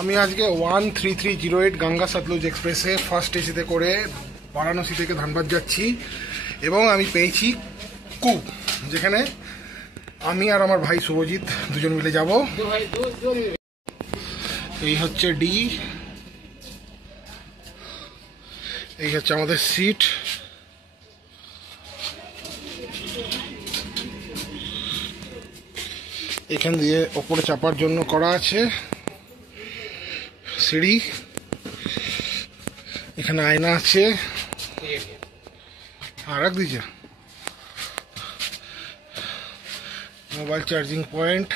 আমি আজকে 13308 গঙ্গা সতলুজ এক্সপ্রেসে ফার্স্ট এসিতে করে বারাণসী থেকে ধানবাদ যাচ্ছি এবং আমি পেয়েছি কুক, যেখানে আমি আর আমার ভাই শুভজিৎ দুজন মিলে যাব। এই হচ্ছে ডি, এই হচ্ছে আমাদের সিট। এখান দিয়ে ওপরে চাপার জন্য করা আছে সিঁড়ি, এখানে আয়না আছে আর রাখ দিয়েছে মোবাইল চার্জিং পয়েন্ট।